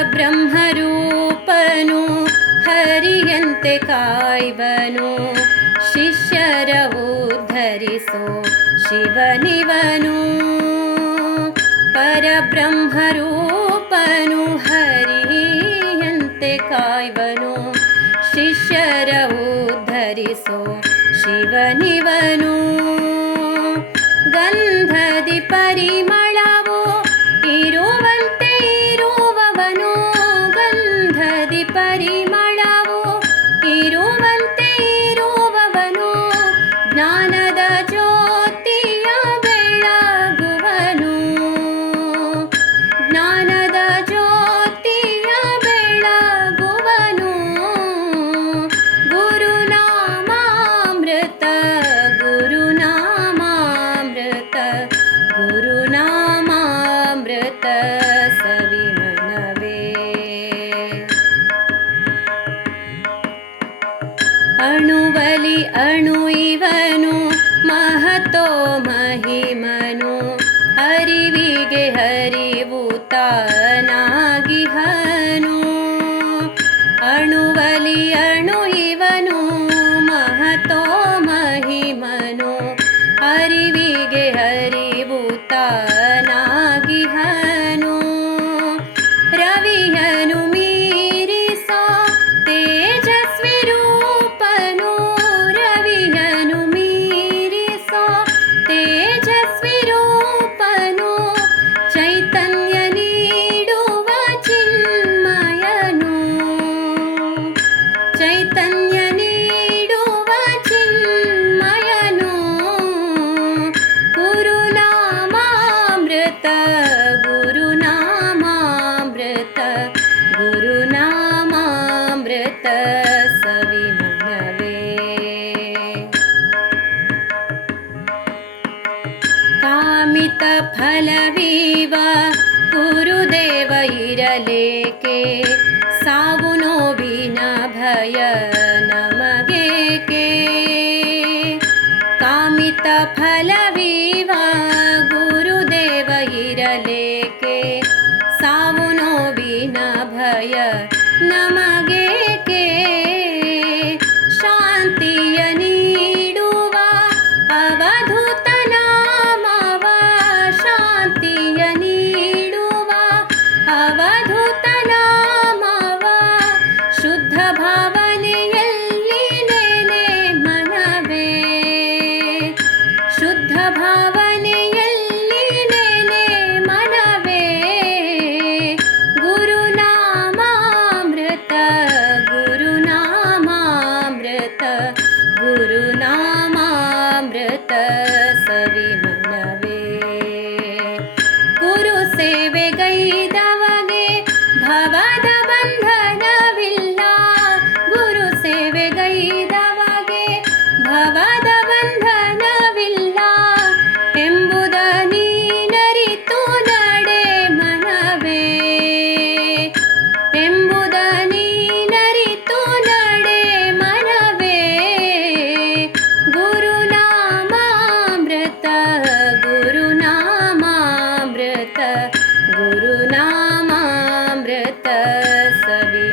ಪರಬ್ರಹ್ಮರೂಪನು ಹರಿಯಂತೆ ಕಾಯ್ವನು ಶಿಷ್ಯರ ಉದ್ಧರಿಸೋ ಶಿವನಿವನು. ಪರಬ್ರಹ್ಮರೂಪನು ಹರಿಯಂತೆ ಕಾಯ್ವನು ಶಿಷ್ಯರ ಉದ್ಧರಿಸೋ ಶಿವನಿವನು. ಗಂಧದಿ ಪರಿಮಳವು ಇರುವಂತೆ ಇರುವವನು, ಗಂಧದಿ ಪರಿಮಳವು ಇರುವಂತೆ ಇರುವವನು, ಜ್ಞಾನದ ಜ್ಯೋತಿಯ ಬೆಳಗುವನು, ಜ್ಞಾನದ ಜ್ಯೋತಿಯ ಬೆಳಗುವನು. ಗುರುನಾಮಾಮೃತ ಗುರುನಾಮಾಮೃತ ಗುರುನಾಮಾಮೃತ ಸವಿಮನವೇ. ಅಣುವಲಿ ಅಣು ಇವನು ಮಹತೋ ಮಹಿಮನು, ಅರಿವಿಗೆ ಹರಿವು ತಾನಾಗಿಹನು. ಅಣುವಲಿ ಅಣು ಇವನು ಮಹತೋ ಮಹಿಮನು, ಅರಿವಿಗೆ ಹರಿವು ತಾನಾಗಿಹನು. ರವಿಯನು ಮೀರಿಸೋ ತೇಜಸ್ವಿ ರೂಪನು, ರವಿಯನು ಮೀರಿಸೋ ತೇಜಸ್ವಿ ರೂಪನು, ಚೈತನ್ಯ ನೀಡುವ ಚಿನ್ಮಯನು, ಚೈತನ್ಯ ನೀಡುವ ಚಿನ್ಮಯನು. ಗುರುನಾಮಾಮೃತ ಗುರುನಾಮಾಮೃತ ಗುರುನಾಮಾಮೃತ ಸವಿಮನವೇ. ಕಾಮಿತ ಫಲವೀವ ಗುರುದೇವ ಇರಲೇಕೆ, ಸಾವು ನೋವಿನ ಭಯ ನಮಗೇಕೆ. ಕಾಮಿತ ಫಲವೀವ ಗುರುದೇವ ಇರಲೇಕೆ, ಸಾವು ನೋವಿನ ಭಯ ನಮಗೇಕೆ. ಶಾಂತಿಯ ನೀಡುವ ಅವಧೂತ ನಾಮವ, ಶಾಂತಿಯ ನೀಡುವ ಅವಧೂತ ನಾಮವ, ಶುದ್ಧ ಭಾವನೆಯಲ್ಲಿ ನೆಲೆ ಮನವೇ, ಶುದ್ಧ ಭಾವನೆಯಲ್ಲಿ ನೆಲೆ ಮನವೇ. ಗುರುನಾಮಾಮೃತ ಗುರುನಾಮಾಮೃತ ಗುರುನಾಮಾಮೃತ ಸವಿಮನವೇ. ಗುರು ಸೇವೆಗೈದವಗೆ ಭವದ ಬಂಧನವಿಲ್ಲ, ಗುರು ಸೇವೆಗೈದವಗೆ ಭವದ ಬಂಧನವಿಲ್ಲ ಎಂಬುದ ನೀನರಿತು ನಡೆ ಮನವೇ, ಎಂಬುದ ನೀನರಿತು ನಡೆ ಮನವೇ. ಗುರುನಾಮಾಮೃತ ಗುರುನಾಮಾಮೃತ ಗುರುನಾಮಾಮೃತ ಸವಿ